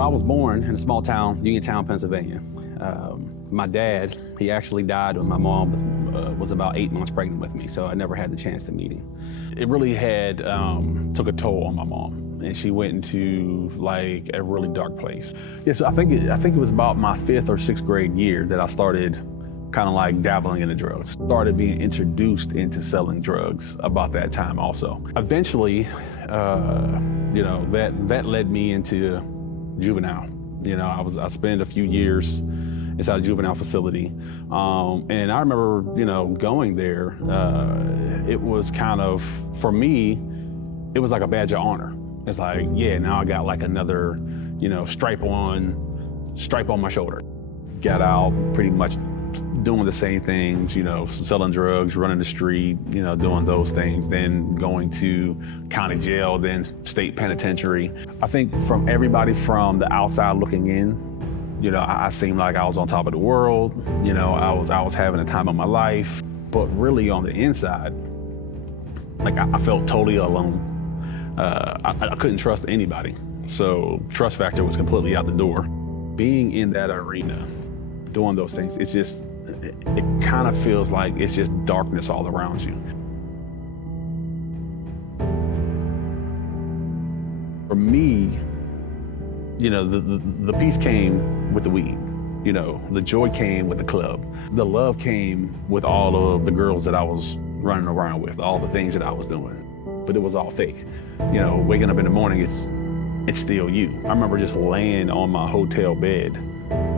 So I was born in a small town, Uniontown, Pennsylvania. My dad, he actually died when my mom was about 8 months pregnant with me, so I never had the chance to meet him. It really had took a toll on my mom, and she went into like a really dark place. Yeah, so I think it was about my 5th or 6th grade year that I started kind of like dabbling into drugs. Started being introduced into selling drugs about that time also. Eventually, that led me into juvenile. I spent a few years inside a juvenile facility. And I remember, going there, it was kind of, for me, it was like a badge of honor. It's like, yeah, now I got like another, stripe on my shoulder. Got out pretty much doing the same things, selling drugs, running the street, doing those things, then going to county jail, then state penitentiary. I think from everybody from the outside looking in, I seemed like I was on top of the world. I was having a time of my life, but really on the inside, like I felt totally alone. I couldn't trust anybody. So trust factor was completely out the door. Being in that arena, doing those things, it kind of feels like it's just darkness all around you. For me, the peace came with the weed. The joy came with the club. The love came with all of the girls that I was running around with, all the things that I was doing. But it was all fake. Waking up in the morning, it's still you. I remember just laying on my hotel bed,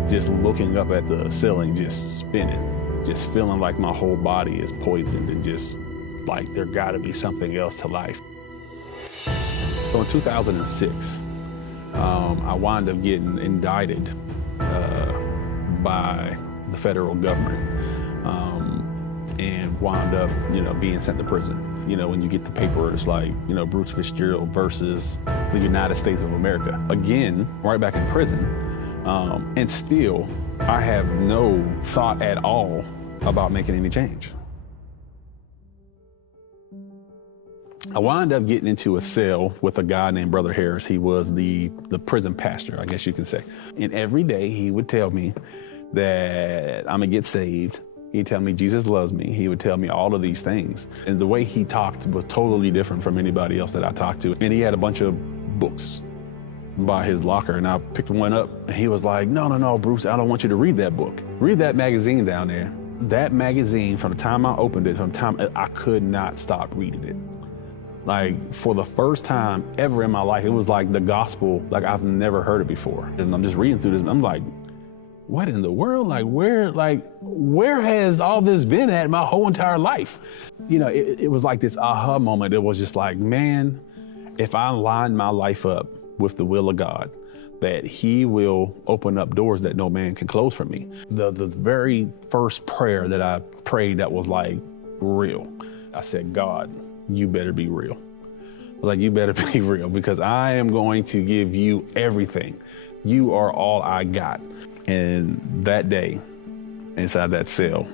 just looking up at the ceiling, just spinning, just feeling like my whole body is poisoned and just like there gotta be something else to life. So in 2006, I wound up getting indicted by the federal government and wound up, being sent to prison. When you get the paper, it's like, Bruce Fitzgerald versus the United States of America. Again, right back in prison. And still, I have no thought at all about making any change. I wound up getting into a cell with a guy named Brother Harris. He was the prison pastor, I guess you can say. And every day he would tell me that I'm gonna get saved. He'd tell me Jesus loves me. He would tell me all of these things. And the way he talked was totally different from anybody else that I talked to. And he had a bunch of books by his locker, and I picked one up, and he was like, no, Bruce, I don't want you to read that book. Read that magazine down there. That magazine, from the time I opened it, from the time I could not stop reading it. Like, for the first time ever in my life, it was like the gospel, like I've never heard it before. And I'm just reading through this, and I'm like, what in the world? Where has all this been at my whole entire life? It was like this aha moment. It was just like, man, if I line my life up with the will of God, that he will open up doors that no man can close for me. The very first prayer that I prayed that was like real, I said, God, you better be real. Like, you better be real, because I am going to give you everything. You are all I got. And that day, inside that cell,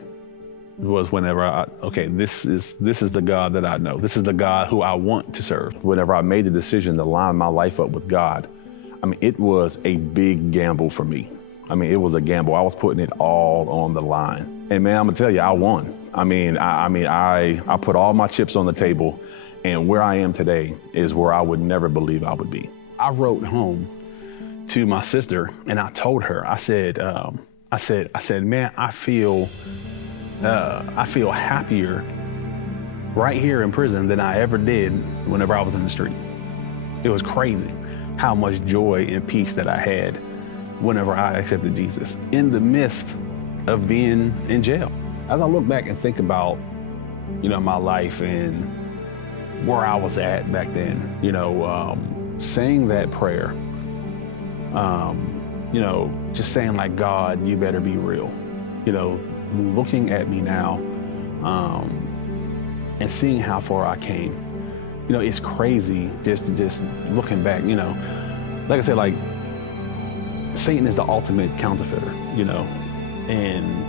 was whenever this is the God that I know. This is the God who I want to serve. Whenever I made the decision to line my life up with God, it was a big gamble for me. It was a gamble. I was putting it all on the line. And man, I'm gonna tell you, I won. I put all my chips on the table, and where I am today is where I would never believe I would be. I wrote home to my sister, and I told her, I said, man, I feel happier right here in prison than I ever did whenever I was in the street. It was crazy how much joy and peace that I had whenever I accepted Jesus in the midst of being in jail. As I look back and think about, my life and where I was at back then, saying that prayer, just saying like, God, you better be real, looking at me now, and seeing how far I came, it's crazy just looking back, like I said, like Satan is the ultimate counterfeiter, and,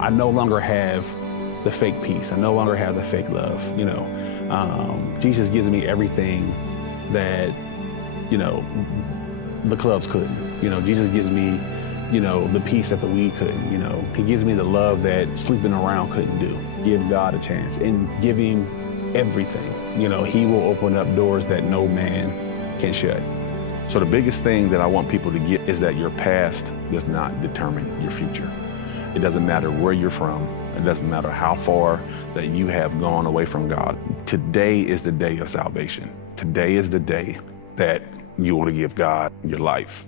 I no longer have the fake peace. I no longer have the fake love, Jesus gives me everything that, the clubs couldn't. You know, Jesus gives me, you know, the peace that the weed couldn't. You know, he gives me the love that sleeping around couldn't do. Give God a chance and give him everything. You know, he will open up doors that no man can shut. So the biggest thing that I want people to get is that your past does not determine your future. It doesn't matter where you're from. It doesn't matter how far that you have gone away from God. Today is the day of salvation. Today is the day that you will give God your life.